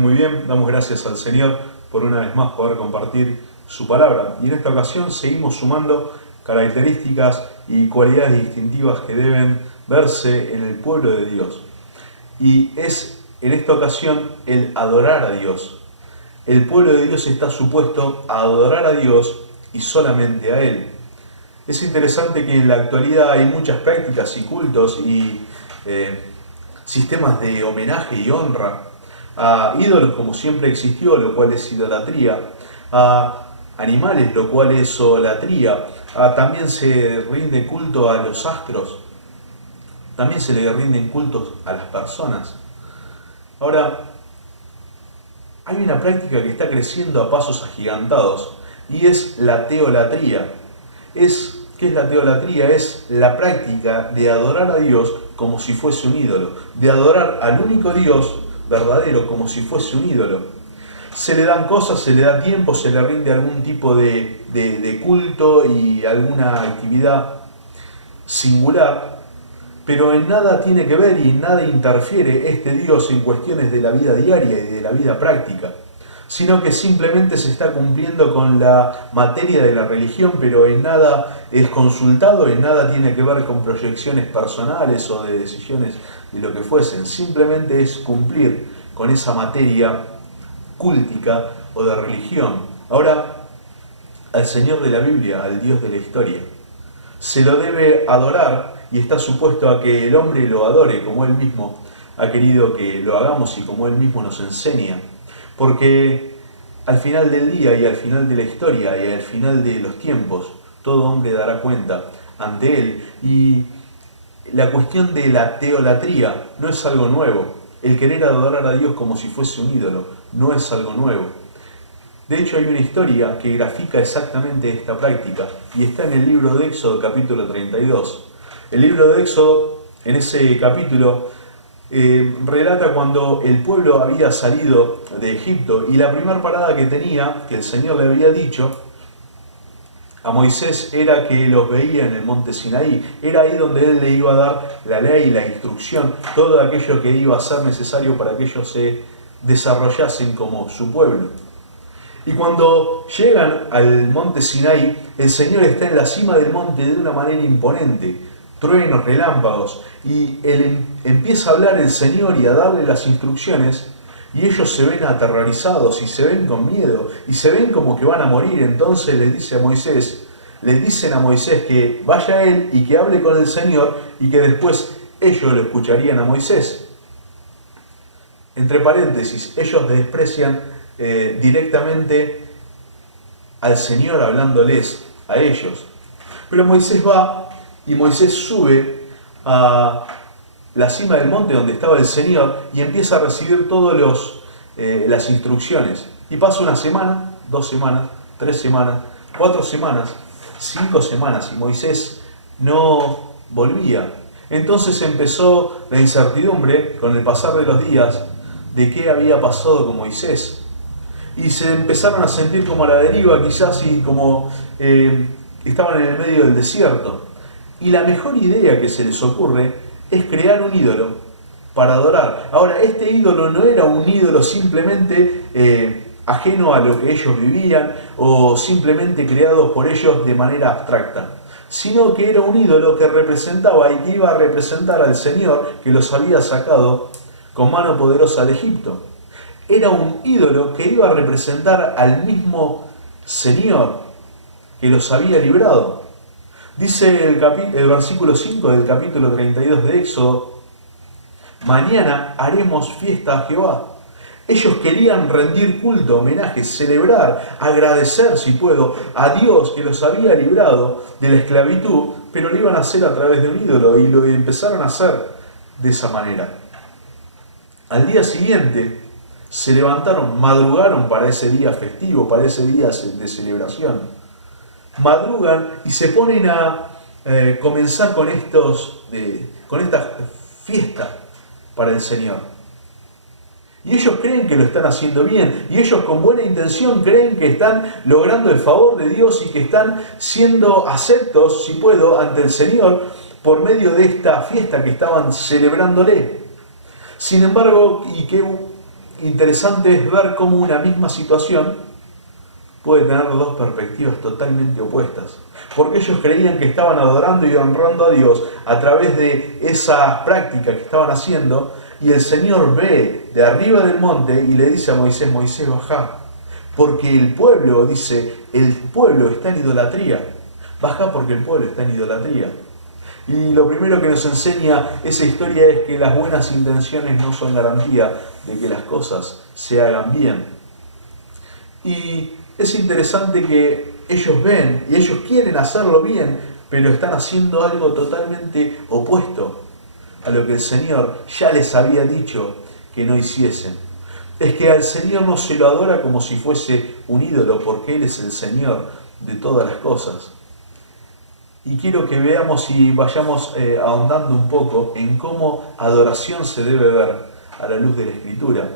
muy bien, damos gracias al Señor por una vez más poder compartir su palabra. Y en esta ocasión seguimos sumando características y cualidades distintivas que deben verse en el pueblo de Dios. Y es en esta ocasión el adorar a Dios. El pueblo de Dios está supuesto a adorar a Dios y solamente a Él. Es interesante que en la actualidad hay muchas prácticas y cultos y sistemas de homenaje y honra a ídolos como siempre existió, lo cual es idolatría, a animales, lo cual es zolatría, también se rinde culto a los astros, también se le rinden cultos a las personas. Ahora, hay una práctica que está creciendo a pasos agigantados y es la teolatría. ¿Qué es la teolatría? Es la práctica de adorar a Dios como si fuese un ídolo, de adorar al único Dios verdadero como si fuese un ídolo. Se le dan cosas, se le da tiempo, se le rinde algún tipo de culto y alguna actividad singular, pero en nada tiene que ver y en nada interfiere este Dios en cuestiones de la vida diaria y de la vida práctica, sino que simplemente se está cumpliendo con la materia de la religión, pero en nada es consultado, en nada tiene que ver con proyecciones personales o de decisiones de lo que fuesen, simplemente es cumplir con esa materia cúltica o de religión. Ahora, al Señor de la Biblia, al Dios de la historia, se lo debe adorar y está supuesto a que el hombre lo adore como Él mismo ha querido que lo hagamos y como Él mismo nos enseña. Porque al final del día y al final de la historia y al final de los tiempos, todo hombre dará cuenta ante Él. Y la cuestión de la teolatría no es algo nuevo. El querer adorar a Dios como si fuese un ídolo no es algo nuevo. De hecho, hay una historia que grafica exactamente esta práctica y está en el libro de Éxodo, capítulo 32. El libro de Éxodo, en ese capítulo, relata cuando el pueblo había salido de Egipto y la primera parada que tenía, que el Señor le había dicho a Moisés, era que los veía en el monte Sinaí. Era ahí donde Él le iba a dar la ley, la instrucción, todo aquello que iba a ser necesario para que ellos se desarrollasen como su pueblo. Y cuando llegan al monte Sinaí, el Señor está en la cima del monte de una manera imponente, truenos, relámpagos, y Él empieza a hablar el Señor y a darle las instrucciones, y ellos se ven aterrorizados y se ven con miedo y se ven como que van a morir. Entonces les dicen a Moisés que vaya él y que hable con el Señor y que después ellos lo escucharían a Moisés. Entre paréntesis, ellos desprecian directamente al Señor hablándoles a ellos. Pero Moisés va y Moisés sube a la cima del monte donde estaba el Señor y empieza a recibir todas las instrucciones. Y pasa una semana, 2 semanas, 3 semanas, 4 semanas, 5 semanas y Moisés no volvía. Entonces empezó la incertidumbre con el pasar de los días de qué había pasado con Moisés. Y se empezaron a sentir como a la deriva quizás y como estaban en el medio del desierto. Y la mejor idea que se les ocurre es crear un ídolo para adorar. Ahora, este ídolo no era un ídolo simplemente ajeno a lo que ellos vivían o simplemente creado por ellos de manera abstracta, sino que era un ídolo que representaba y que iba a representar al Señor que los había sacado con mano poderosa de Egipto. Era un ídolo que iba a representar al mismo Señor que los había librado. Dice el versículo 5 del capítulo 32 de Éxodo: mañana haremos fiesta a Jehová. Ellos querían rendir culto, homenaje, celebrar, agradecer, si puedo, a Dios que los había librado de la esclavitud, pero lo iban a hacer a través de un ídolo y lo empezaron a hacer de esa manera. Al día siguiente se levantaron, madrugaron para ese día festivo, para ese día de celebración. Madrugan y se ponen a comenzar con esta fiesta para el Señor. Y ellos creen que lo están haciendo bien, y ellos con buena intención creen que están logrando el favor de Dios y que están siendo aceptos, si puedo, ante el Señor por medio de esta fiesta que estaban celebrándole. Sin embargo, interesante es ver cómo una misma situación puede tener dos perspectivas totalmente opuestas. Porque ellos creían que estaban adorando y honrando a Dios a través de esa práctica que estaban haciendo, y el Señor ve de arriba del monte y le dice a Moisés: Moisés, bajá, porque el pueblo, dice, el pueblo está en idolatría. Bajá porque el pueblo está en idolatría. Y lo primero que nos enseña esa historia es que las buenas intenciones no son garantía de que las cosas se hagan bien. Y es interesante que ellos ven y ellos quieren hacerlo bien, pero están haciendo algo totalmente opuesto a lo que el Señor ya les había dicho que no hiciesen. Es que al Señor no se lo adora como si fuese un ídolo, porque Él es el Señor de todas las cosas. Y quiero que veamos y vayamos ahondando un poco en cómo adoración se debe ver a la luz de la Escritura.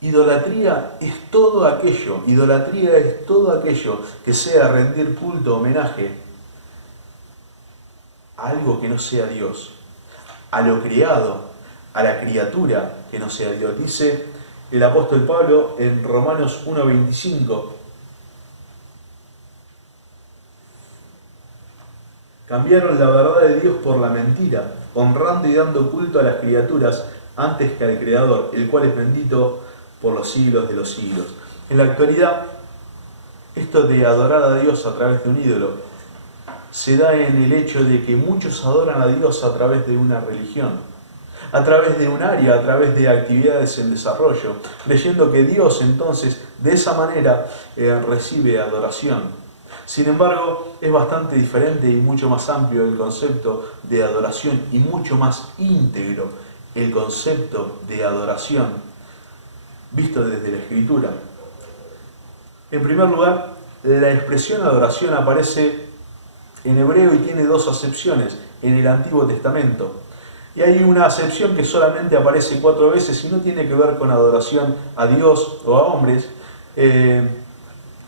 Idolatría es todo aquello que sea rendir culto, homenaje a algo que no sea Dios, a lo creado, a la criatura que no sea Dios. Dice el apóstol Pablo en Romanos 1:25: cambiaron la verdad de Dios por la mentira, honrando y dando culto a las criaturas antes que al Creador, el cual es bendito por los siglos de los siglos. En la actualidad, esto de adorar a Dios a través de un ídolo se da en el hecho de que muchos adoran a Dios a través de una religión, a través de un área, a través de actividades en desarrollo, creyendo que Dios entonces de esa manera recibe adoración. Sin embargo, es bastante diferente y mucho más amplio el concepto de adoración y mucho más íntegro el concepto de adoración visto desde la Escritura. En primer lugar, la expresión adoración aparece en hebreo y tiene dos acepciones en el Antiguo Testamento. Y hay una acepción que solamente aparece 4 veces y no tiene que ver con adoración a Dios o a hombres,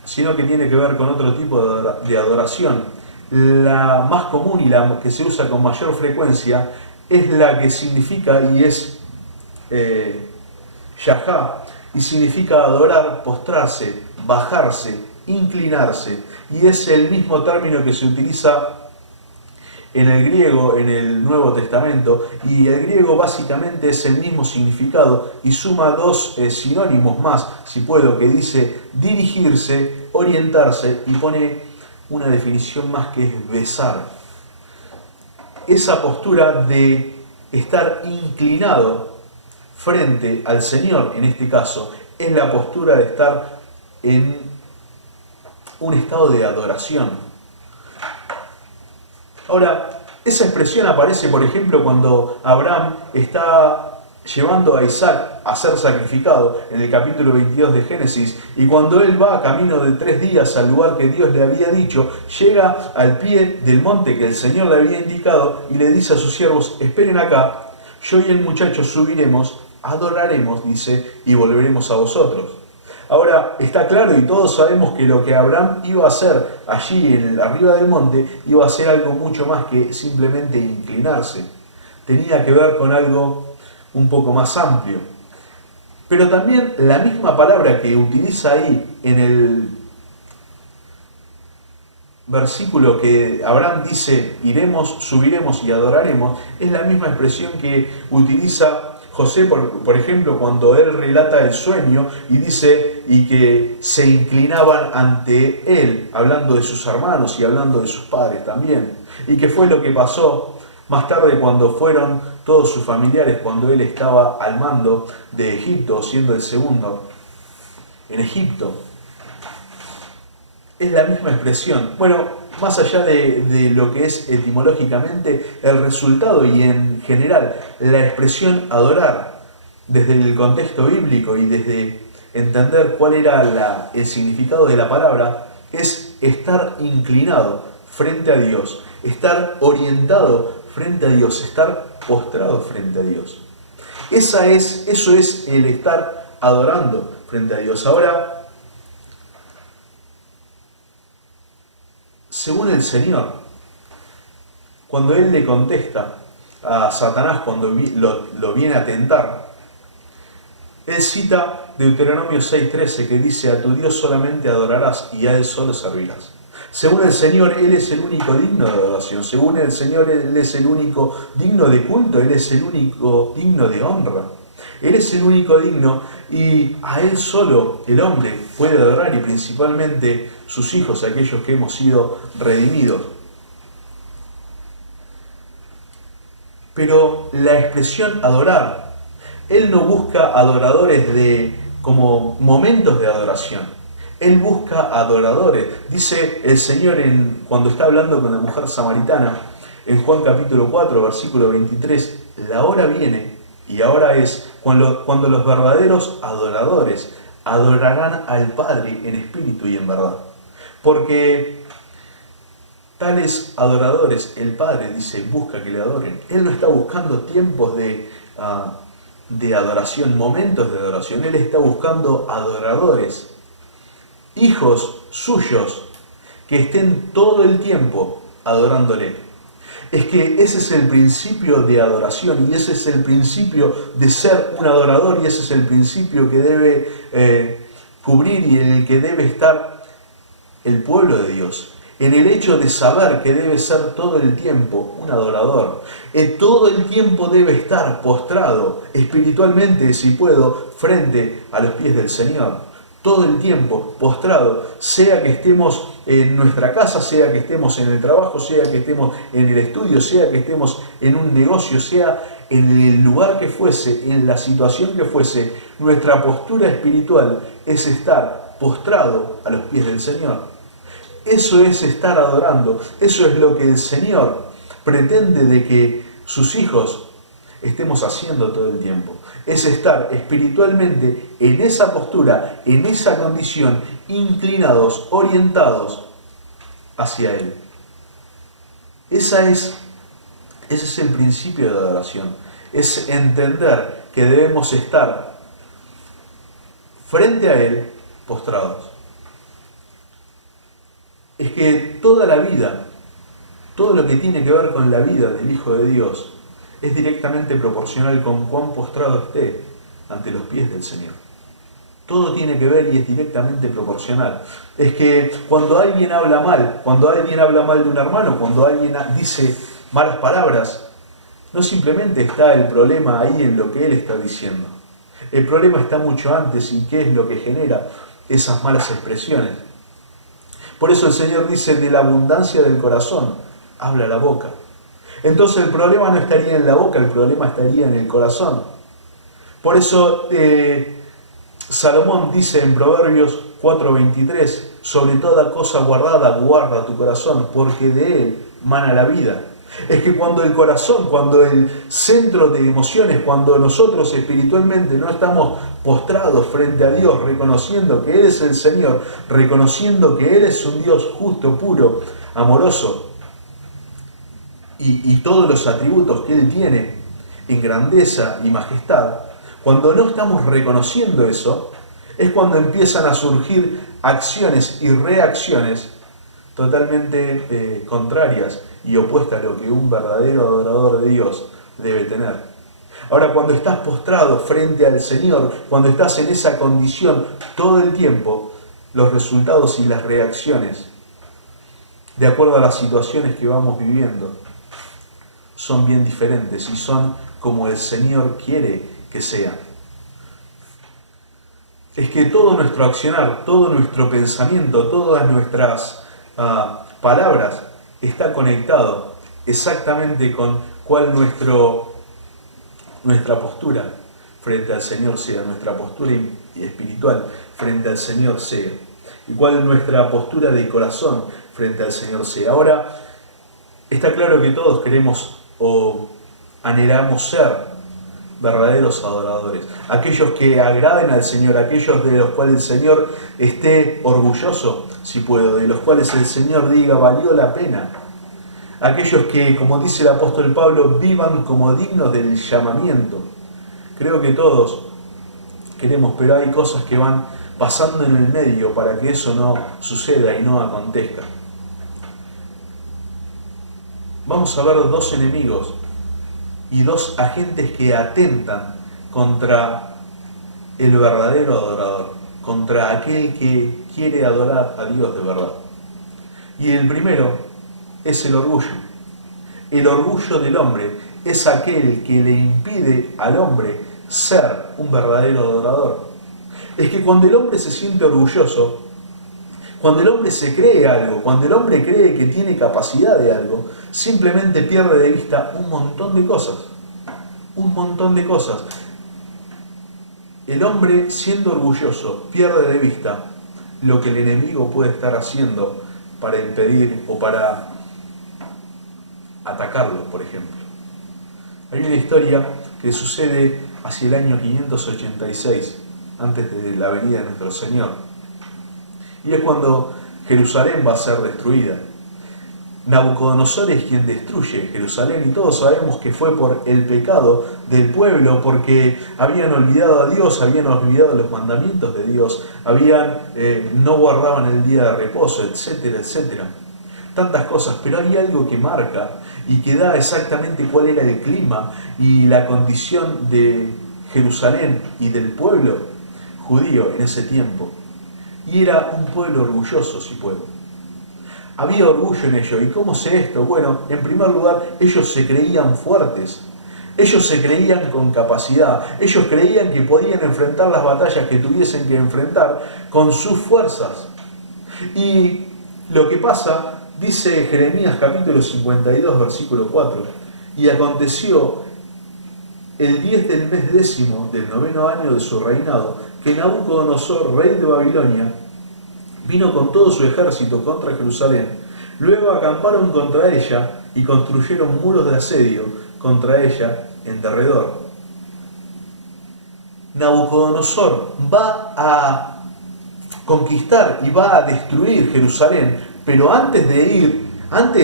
sino que tiene que ver con otro tipo de adoración. La más común y la que se usa con mayor frecuencia es la que significa y es Yahá, y significa adorar, postrarse, bajarse, inclinarse, y es el mismo término que se utiliza en el griego, en el Nuevo Testamento, y el griego básicamente es el mismo significado y suma 2 sinónimos más, si puedo, que dice dirigirse, orientarse, y pone una definición más que es besar. Esa postura de estar inclinado frente al Señor, en este caso, es la postura de estar en un estado de adoración. Ahora, esa expresión aparece, por ejemplo, cuando Abraham está llevando a Isaac a ser sacrificado en el capítulo 22 de Génesis, y cuando él va camino de 3 días al lugar que Dios le había dicho, llega al pie del monte que el Señor le había indicado y le dice a sus siervos: esperen acá, yo y el muchacho subiremos, adoraremos, dice, y volveremos a vosotros. Ahora, está claro y todos sabemos que lo que Abraham iba a hacer allí arriba del monte iba a ser algo mucho más que simplemente inclinarse. Tenía que ver con algo un poco más amplio. Pero también la misma palabra que utiliza ahí en el versículo que Abraham dice: iremos, subiremos y adoraremos, es la misma expresión que utiliza José, por ejemplo, cuando él relata el sueño y dice y que se inclinaban ante él, hablando de sus hermanos y hablando de sus padres también. Y que fue lo que pasó más tarde cuando fueron todos sus familiares, cuando él estaba al mando de Egipto, siendo el segundo en Egipto. Es la misma expresión. Bueno, más allá de lo que es etimológicamente el resultado y en general la expresión adorar, desde el contexto bíblico y desde entender cuál era el significado de la palabra, es estar inclinado frente a Dios, estar orientado frente a Dios, estar postrado frente a Dios. Eso es el estar adorando frente a Dios. Ahora, según el Señor, cuando Él le contesta a Satanás cuando lo viene a tentar, Él cita Deuteronomio 6:13 que dice: a tu Dios solamente adorarás y a Él solo servirás. Según el Señor, Él es el único digno de adoración. Según el Señor, Él es el único digno de culto. Él es el único digno de honra. Él es el único digno y a Él solo el hombre puede adorar, y principalmente sus hijos, aquellos que hemos sido redimidos. Pero la expresión adorar, Él no busca adoradores como momentos de adoración. Él busca adoradores. Dice el Señor cuando está hablando con la mujer samaritana, en Juan capítulo 4, versículo 23, la hora viene, y ahora es, cuando los verdaderos adoradores adorarán al Padre en espíritu y en verdad. Porque tales adoradores, el Padre dice, busca que le adoren. Él no está buscando tiempos de adoración, momentos de adoración. Él está buscando adoradores, hijos suyos, que estén todo el tiempo adorándole. Es que ese es el principio de adoración, y ese es el principio de ser un adorador, y ese es el principio que debe cubrir y en el que debe estar el pueblo de Dios. En el hecho de saber que debe ser todo el tiempo un adorador. Todo el tiempo debe estar postrado espiritualmente, si puedo, frente a los pies del Señor. Todo el tiempo postrado, sea que estemos en nuestra casa, sea que estemos en el trabajo, sea que estemos en el estudio, sea que estemos en un negocio, sea en el lugar que fuese, en la situación que fuese, nuestra postura espiritual es estar postrado a los pies del Señor. Eso es estar adorando, eso es lo que el Señor pretende de que sus hijos estemos haciendo todo el tiempo. Es estar espiritualmente en esa postura, en esa condición, inclinados, orientados hacia Él. Ese es el principio de adoración. Es entender que debemos estar frente a Él postrados. Es que toda la vida, todo lo que tiene que ver con la vida del Hijo de Dios, es directamente proporcional con cuán postrado esté ante los pies del Señor. Todo tiene que ver y es directamente proporcional. Es que cuando alguien habla mal, de un hermano, cuando alguien dice malas palabras, no simplemente está el problema ahí en lo que él está diciendo. El problema está mucho antes, y qué es lo que genera esas malas expresiones. Por eso el Señor dice: de la abundancia del corazón habla la boca. Entonces el problema no estaría en la boca, el problema estaría en el corazón. Por eso Salomón dice en Proverbios 4:23: sobre toda cosa guardada, guarda tu corazón, porque de él mana la vida. Es que cuando el corazón, cuando el centro de emociones, cuando nosotros espiritualmente no estamos postrados frente a Dios, reconociendo que Él es el Señor, reconociendo que Él es un Dios justo, puro, amoroso, y todos los atributos que Él tiene en grandeza y majestad, cuando no estamos reconociendo eso, es cuando empiezan a surgir acciones y reacciones totalmente contrarias y opuestas a lo que un verdadero adorador de Dios debe tener. Ahora, cuando estás postrado frente al Señor, cuando estás en esa condición todo el tiempo, los resultados y las reacciones, de acuerdo a las situaciones que vamos viviendo, son bien diferentes y son como el Señor quiere que sean. Es que todo nuestro accionar, todo nuestro pensamiento, todas nuestras palabras está conectado exactamente con cuál nuestra postura frente al Señor sea, nuestra postura espiritual frente al Señor sea, y cuál nuestra postura de corazón frente al Señor sea. Ahora, está claro que todos queremos o anhelamos ser verdaderos adoradores, aquellos que agraden al Señor, aquellos de los cuales el Señor esté orgulloso, si puedo, de los cuales el Señor diga: valió la pena. Aquellos que, como dice el apóstol Pablo, vivan como dignos del llamamiento. Creo que todos queremos, pero hay cosas que van pasando en el medio para que eso no suceda y no acontezca. Vamos a ver dos enemigos y dos agentes que atentan contra el verdadero adorador, contra aquel que quiere adorar a Dios de verdad. Y el primero es el orgullo. El orgullo del hombre es aquel que le impide al hombre ser un verdadero adorador. Es que cuando el hombre se siente orgulloso, cuando el hombre se cree algo, cuando el hombre cree que tiene capacidad de algo, simplemente pierde de vista un montón de cosas. Un montón de cosas. El hombre, siendo orgulloso, pierde de vista lo que el enemigo puede estar haciendo para impedir o para atacarlo, por ejemplo. Hay una historia que sucede hacia el año 586, antes de la venida de nuestro Señor. Y es cuando Jerusalén va a ser destruida. Nabucodonosor es quien destruye Jerusalén y todos sabemos que fue por el pecado del pueblo, porque habían olvidado a Dios, habían olvidado los mandamientos de Dios, no guardaban el día de reposo, etcétera, etcétera. Tantas cosas, pero hay algo que marca y que da exactamente cuál era el clima y la condición de Jerusalén y del pueblo judío en ese tiempo. Y era un pueblo orgulloso, si puedo. Había orgullo en ellos. ¿Y cómo sé esto? Bueno, en primer lugar, ellos se creían fuertes. Ellos se creían con capacidad. Ellos creían que podían enfrentar las batallas que tuviesen que enfrentar con sus fuerzas. Y lo que pasa, dice Jeremías capítulo 52, versículo 4. Y aconteció el 10 del mes 10º del 9º año de su reinado, que Nabucodonosor, rey de Babilonia, vino con todo su ejército contra Jerusalén. Luego acamparon contra ella y construyeron muros de asedio contra ella en derredor. Nabucodonosor va a conquistar y va a destruir Jerusalén, pero antes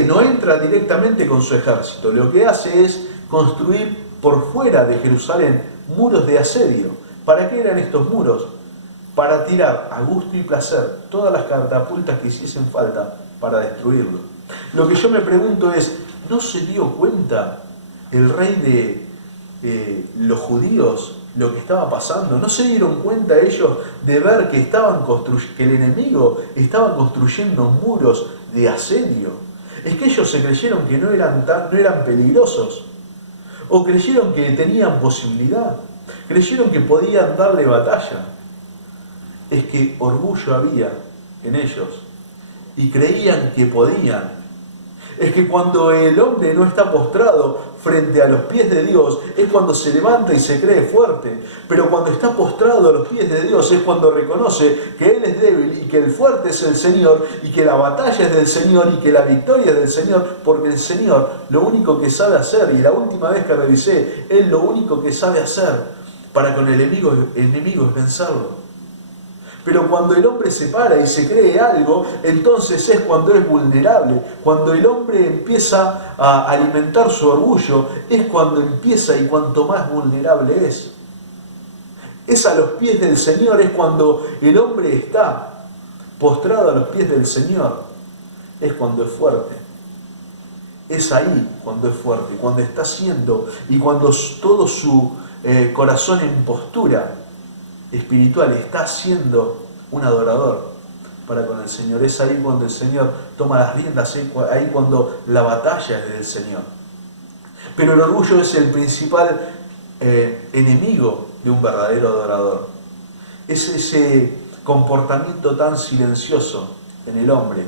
no entra directamente con su ejército. Lo que hace es construir por fuera de Jerusalén muros de asedio. ¿Para qué eran estos muros? Para tirar a gusto y placer todas las catapultas que hiciesen falta para destruirlo. Lo que yo me pregunto es, ¿no se dio cuenta el rey de los judíos lo que estaba pasando? ¿No se dieron cuenta ellos de ver que el enemigo estaba construyendo muros de asedio? Es que ellos se creyeron que no eran peligrosos, o creyeron que tenían posibilidad, creyeron que podían darle batalla. Es que orgullo había en ellos y creían que podían. Es que cuando el hombre no está postrado frente a los pies de Dios es cuando se levanta y se cree fuerte, pero cuando está postrado a los pies de Dios es cuando reconoce que Él es débil y que el fuerte es el Señor y que la batalla es del Señor y que la victoria es del Señor, porque el Señor lo único que sabe hacer, y la última vez que revisé, Él lo único que sabe hacer para con el enemigo es vencerlo. Pero cuando el hombre se para y se cree algo, entonces es cuando es vulnerable. Cuando el hombre empieza a alimentar su orgullo, es cuando empieza y cuanto más vulnerable es. Es a los pies del Señor, es cuando el hombre está postrado a los pies del Señor. Es cuando es fuerte. Es ahí cuando es fuerte, cuando está haciendo y cuando todo su corazón en postura espiritual está siendo un adorador para con el Señor. Es ahí cuando el Señor toma las riendas, ahí cuando la batalla es del Señor. Pero el orgullo es el principal enemigo de un verdadero adorador. Es ese comportamiento tan silencioso en el hombre,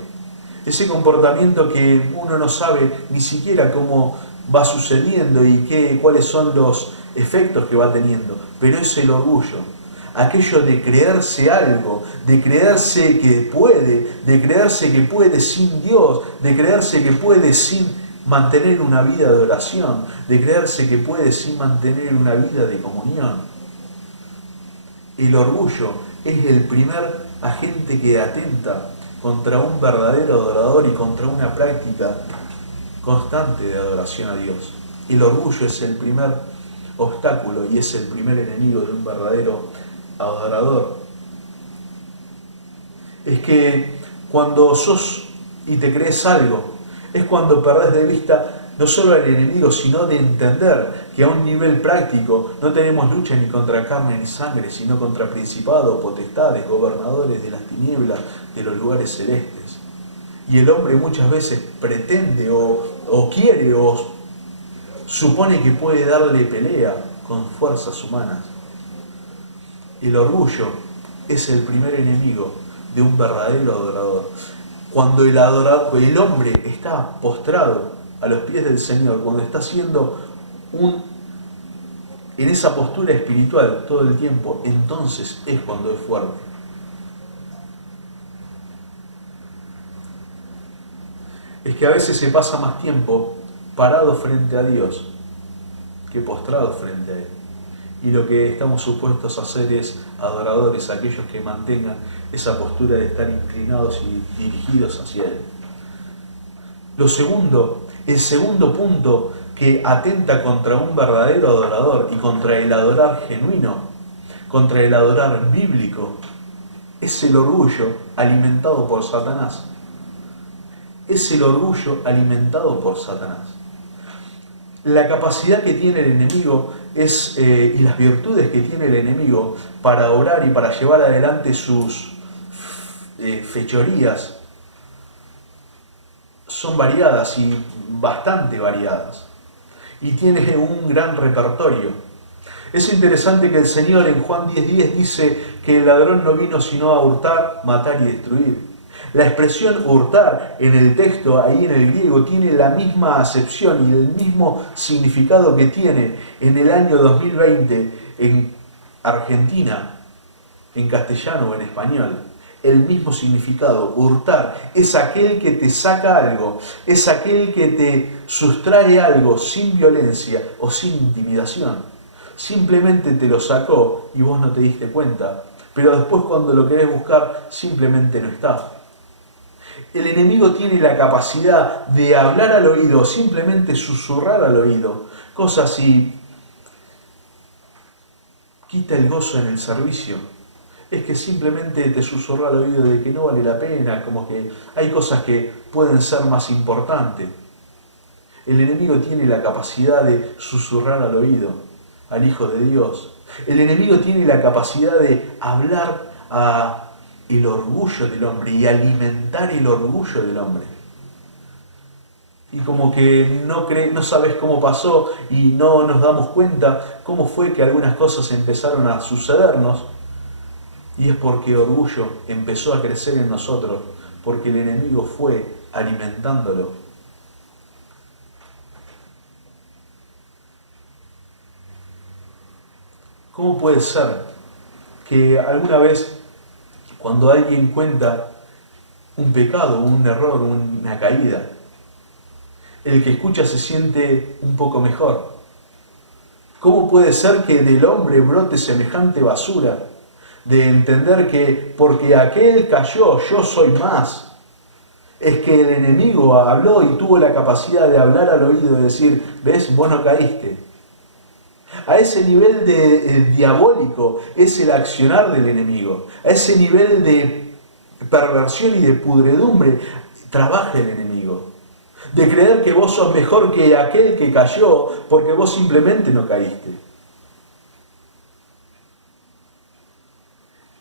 ese comportamiento que uno no sabe ni siquiera cómo va sucediendo y cuáles son los efectos que va teniendo, pero es el orgullo. Aquello de creerse algo, de creerse que puede sin Dios, de creerse que puede sin mantener una vida de oración, de creerse que puede sin mantener una vida de comunión. El orgullo es el primer agente que atenta contra un verdadero adorador y contra una práctica constante de adoración a Dios. El orgullo es el primer obstáculo y es el primer enemigo de un verdadero adorador. Es que cuando sos y te crees algo, es cuando perdés de vista no solo al enemigo, sino de entender que a un nivel práctico no tenemos lucha ni contra carne ni sangre, sino contra principados, potestades, gobernadores de las tinieblas, de los lugares celestes. Y el hombre muchas veces pretende o quiere o supone que puede darle pelea con fuerzas humanas. El orgullo es el primer enemigo de un verdadero adorador. Cuando el hombre está postrado a los pies del Señor, cuando está siendo en esa postura espiritual todo el tiempo, entonces es cuando es fuerte. Es que a veces se pasa más tiempo parado frente a Dios que postrado frente a Él. Y lo que estamos supuestos a hacer es adoradores, aquellos que mantengan esa postura de estar inclinados y dirigidos hacia Él. El segundo punto que atenta contra un verdadero adorador y contra el adorar genuino, contra el adorar bíblico, es el orgullo alimentado por Satanás. Es el orgullo alimentado por Satanás. La capacidad que tiene el enemigo y las virtudes que tiene el enemigo para orar y para llevar adelante sus fechorías son variadas y bastante variadas. Y tiene un gran repertorio. Es interesante que el Señor en Juan 10:10 dice que el ladrón no vino sino a hurtar, matar y destruir. La expresión hurtar en el texto, ahí en el griego, tiene la misma acepción y el mismo significado que tiene en el año 2020 en Argentina, en castellano o en español. El mismo significado. Hurtar es aquel que te saca algo, es aquel que te sustrae algo sin violencia o sin intimidación. Simplemente te lo sacó y vos no te diste cuenta, pero después cuando lo querés buscar simplemente no está. El enemigo tiene la capacidad de hablar al oído, simplemente susurrar al oído, cosas y quita el gozo en el servicio. Es que simplemente te susurra al oído de que no vale la pena, como que hay cosas que pueden ser más importantes. El enemigo tiene la capacidad de susurrar al oído al Hijo de Dios. El enemigo tiene la capacidad de hablar el orgullo del hombre y alimentar el orgullo del hombre. Y como que no sabes cómo pasó y no nos damos cuenta cómo fue que algunas cosas empezaron a sucedernos. Y es porque orgullo empezó a crecer en nosotros, porque el enemigo fue alimentándolo. ¿Cómo puede ser que alguna vez, cuando alguien cuenta un pecado, un error, una caída, el que escucha se siente un poco mejor? ¿Cómo puede ser que del hombre brote semejante basura? De entender que porque aquel cayó, yo soy más. Es que el enemigo habló y tuvo la capacidad de hablar al oído y decir, ¿ves? Vos no caíste. A ese nivel de diabólico es el accionar del enemigo. A ese nivel de perversión y de pudredumbre trabaja el enemigo. De creer que vos sos mejor que aquel que cayó porque vos simplemente no caíste.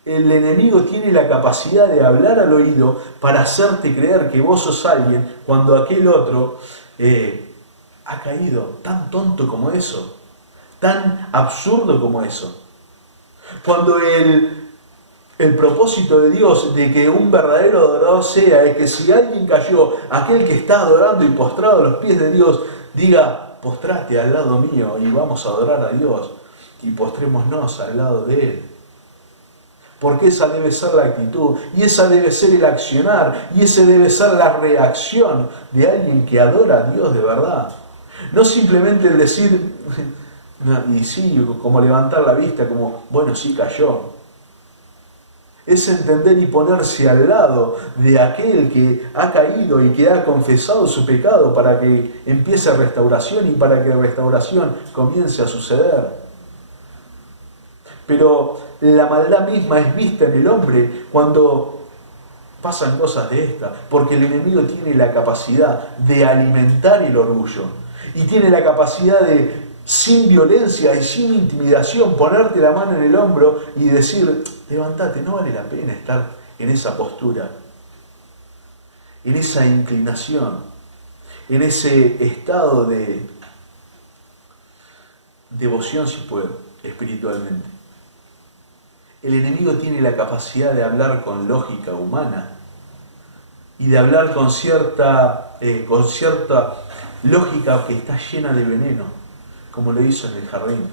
El enemigo tiene la capacidad de hablar al oído para hacerte creer que vos sos alguien cuando aquel otro ha caído. Tan tonto como eso, tan absurdo como eso. Cuando el propósito de Dios de que un verdadero adorador sea es que si alguien cayó, aquel que está adorando y postrado a los pies de Dios, diga, postrate al lado mío y vamos a adorar a Dios y postrémonos al lado de Él. Porque esa debe ser la actitud, y esa debe ser el accionar, y esa debe ser la reacción de alguien que adora a Dios de verdad. No simplemente el decir, y sí, como levantar la vista, como, bueno, sí cayó. Es entender y ponerse al lado de aquel que ha caído y que ha confesado su pecado para que empiece restauración y para que restauración comience a suceder. Pero la maldad misma es vista en el hombre cuando pasan cosas de esta, porque el enemigo tiene la capacidad de alimentar el orgullo. Y tiene la capacidad de, sin violencia y sin intimidación, ponerte la mano en el hombro y decir, levántate, no vale la pena estar en esa postura, en esa inclinación, en ese estado de devoción, si puedo, espiritualmente. El enemigo tiene la capacidad de hablar con lógica humana y de hablar con cierta lógica que está llena de veneno, como lo hizo en el jardín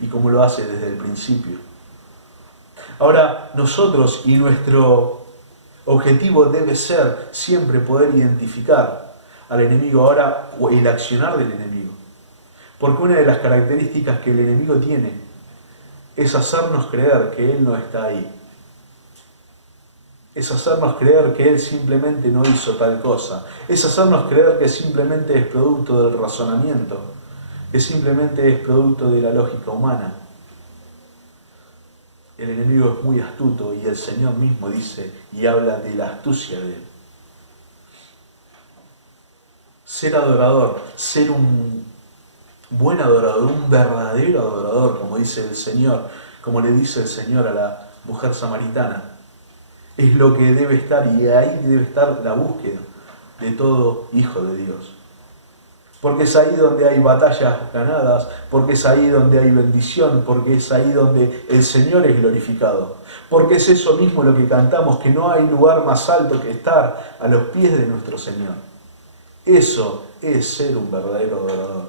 y como lo hace desde el principio. Ahora, nosotros y nuestro objetivo debe ser siempre poder identificar al enemigo ahora o el accionar del enemigo. Porque una de las características que el enemigo tiene es hacernos creer que Él no está ahí. Es hacernos creer que Él simplemente no hizo tal cosa. Es hacernos creer que simplemente es producto del razonamiento, que simplemente es producto de la lógica humana. El enemigo es muy astuto y el Señor mismo dice y habla de la astucia de Él. Ser adorador, ser un buen adorador, un verdadero adorador, como dice el Señor, como le dice el Señor a la mujer samaritana, es lo que debe estar, y ahí debe estar la búsqueda de todo hijo de Dios. Porque es ahí donde hay batallas ganadas, porque es ahí donde hay bendición, porque es ahí donde el Señor es glorificado. Porque es eso mismo lo que cantamos, que no hay lugar más alto que estar a los pies de nuestro Señor. Eso es ser un verdadero adorador.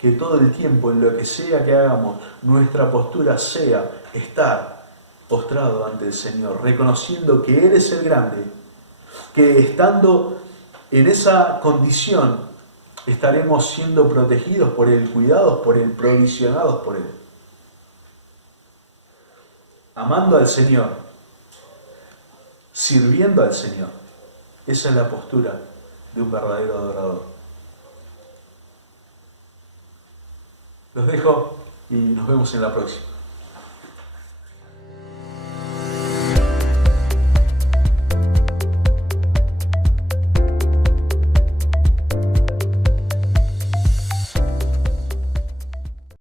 Que todo el tiempo, en lo que sea que hagamos, nuestra postura sea estar postrado ante el Señor, reconociendo que Él es el grande, que estando en esa condición estaremos siendo protegidos por Él, cuidados por Él, provisionados por Él. Amando al Señor, sirviendo al Señor. Esa es la postura de un verdadero adorador. Los dejo y nos vemos en la próxima.